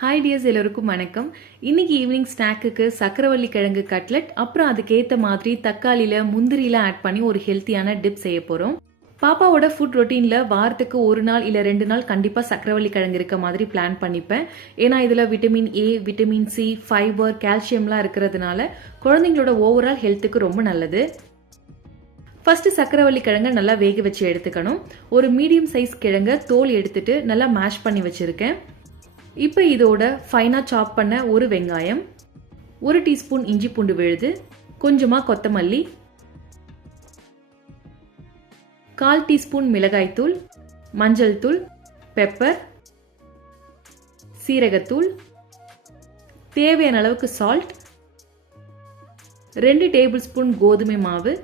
Hi tears, எல்லோருக்கும் வணக்கம். இன்னைக்கு ஈவினிங் ஸ்நாக்குக்கு சக்கரவள்ளி கிழங்கு கட்லெட், அப்புறம் அதுக்கேற்ற மாதிரி தக்காளியில் முந்திரியில் ஆட் பண்ணி ஒரு ஹெல்த்தியான டிப் செய்ய போகிறோம். பாப்பாவோட ஃபுட் ரொட்டீனில் வாரத்துக்கு ஒரு நாள் இல்லை 2 நாள் கண்டிப்பாக சக்கரவள்ளி கிழங்கு இருக்க மாதிரி பிளான் பண்ணிப்பேன். ஏன்னா இதில் vitamin A, vitamin C, fibre, கால்சியம்லாம் இருக்கிறதுனால குழந்தைங்களோட ஓவரால் ஹெல்த்துக்கு ரொம்ப நல்லது. ஃபர்ஸ்ட் சக்கரவள்ளி கிழங்கை நல்லா வேக வச்சு எடுத்துக்கணும். ஒரு மீடியம் சைஸ் கிழங்கை தோல் எடுத்துட்டு நல்லா மேஷ் பண்ணி வச்சுருக்கேன். இப்போ இதோட ஃபைனாக சாப் பண்ண ஒரு வெங்காயம், 1 டீஸ்பூன் இஞ்சி பூண்டு விழுது, கொஞ்சமாக கொத்தமல்லி, 1/4 டீஸ்பூன் மிளகாய்த்தூள், மஞ்சள் தூள், பெப்பர், சீரகத்தூள், தேவையான அளவுக்கு சால்ட், 2 டேபிள் ஸ்பூன் கோதுமை மாவு,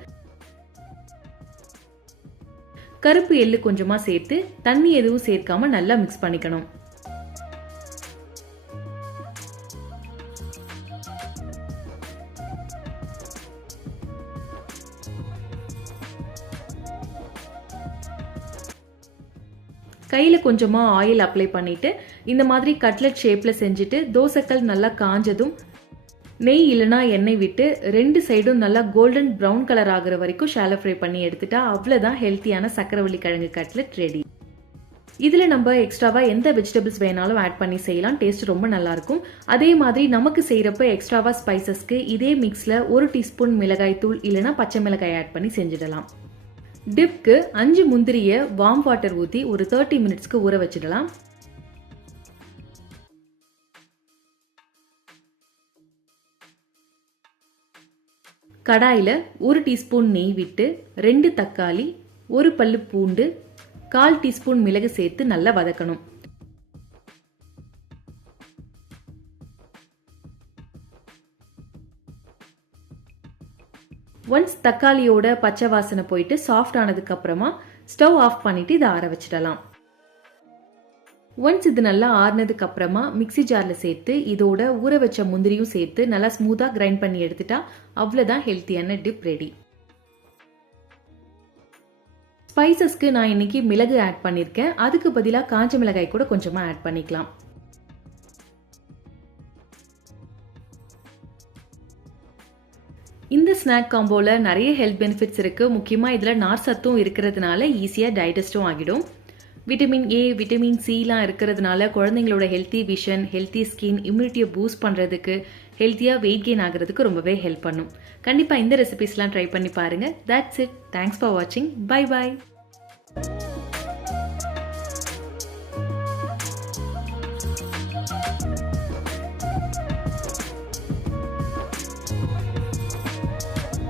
கருப்பு எள்ளு கொஞ்சமாக சேர்த்து தண்ணி எதுவும் சேர்க்காம நல்லா மிக்ஸ் பண்ணிக்கணும். கையில் கொஞ்சமாக ஆயில் அப்ளை பண்ணிவிட்டு இந்த மாதிரி கட்லெட் ஷேப்பில் செஞ்சுட்டு தோசைக்கல் நல்லா காஞ்சதும் நெய் இல்லைனா எண்ணெய் விட்டு 2 சைடும் நல்லா கோல்டன் ப்ரௌன் கலர் ஆகிற வரைக்கும் ஷாலோ ஃப்ரை பண்ணி எடுத்துட்டா அவ்வளோதான் ஹெல்த்தியான சக்கரவள்ளி கிழங்கு கட்லெட் ரெடி. இதில் நம்ம எக்ஸ்ட்ராவாக எந்த வெஜிடபிள்ஸ் வேணாலும் ஆட் பண்ணி செய்யலாம். டேஸ்ட் ரொம்ப நல்லாயிருக்கும். அதே மாதிரி நமக்கு செய்கிறப்ப எக்ஸ்ட்ராவாக ஸ்பைசஸ்க்கு இதே மிக்ஸில் 1 டீஸ்பூன் மிளகாய் தூள் இல்லைனா பச்சை மிளகாய் ஆட் பண்ணி செஞ்சிடலாம். டிப்க்கு 5 முந்திரியை வார்ம் வாட்டர் ஊற்றி ஒரு 30 மினிட்ஸ்க்கு ஊற வச்சிடலாம். கடாயில் 1 டீஸ்பூன் நெய் விட்டு 2 தக்காளி, 1 பல்லு பூண்டு, 1/4 டீஸ்பூன் மிளகு சேர்த்து நல்லா வதக்கணும். ஒன்ஸ் தக்காளியோட பச்சை வாசனை போயிட்டு சாஃப்ட் ஆனதுக்கு அப்புறமா ஸ்டவ் ஆஃப் பண்ணிட்டு இதை ஆற வச்சிடலாம். ஒன்ஸ் இது நல்லா ஆறுனதுக்கு அப்புறமா மிக்சி ஜார்ல சேர்த்து இதோட ஊற வச்ச முந்திரியும் சேர்த்து நல்லா ஸ்மூத்தா கிரைண்ட் பண்ணி எடுத்துட்டா அவ்வளவுதான் ஹெல்த்தியான டிப் ரெடி. ஸ்பைசஸ்க்கு நான் இன்னைக்கு மிளகு ஆட் பண்ணிருக்கேன். அதுக்கு பதிலாக காஞ்ச மிளகாய் கூட கொஞ்சமா ஆட் பண்ணிக்கலாம். இந்த ஸ்நாக் காம்போவில் நிறைய ஹெல்த் பெனிஃபிட்ஸ் இருக்குது. முக்கியமாக இதில் நார் சத்தும் இருக்கிறதுனால ஈஸியாக டைஜஸ்டும் ஆகிடும். விட்டமின் ஏ, விட்டமின் சிலாம் இருக்கிறதுனால குழந்தைங்களோட ஹெல்த்தி விஷன், ஹெல்த்தி ஸ்கின், இம்யூனிட்டியை பூஸ்ட் பண்ணுறதுக்கு, ஹெல்த்தியாக வெயிட் கெயின் ஆகிறதுக்கு ரொம்பவே ஹெல்ப் பண்ணும். கண்டிப்பாக இந்த ரெசிபிஸ்லாம் ட்ரை பண்ணி பாருங்கள். That's it. தேங்க்ஸ் ஃபார் வாட்சிங். Bye bye.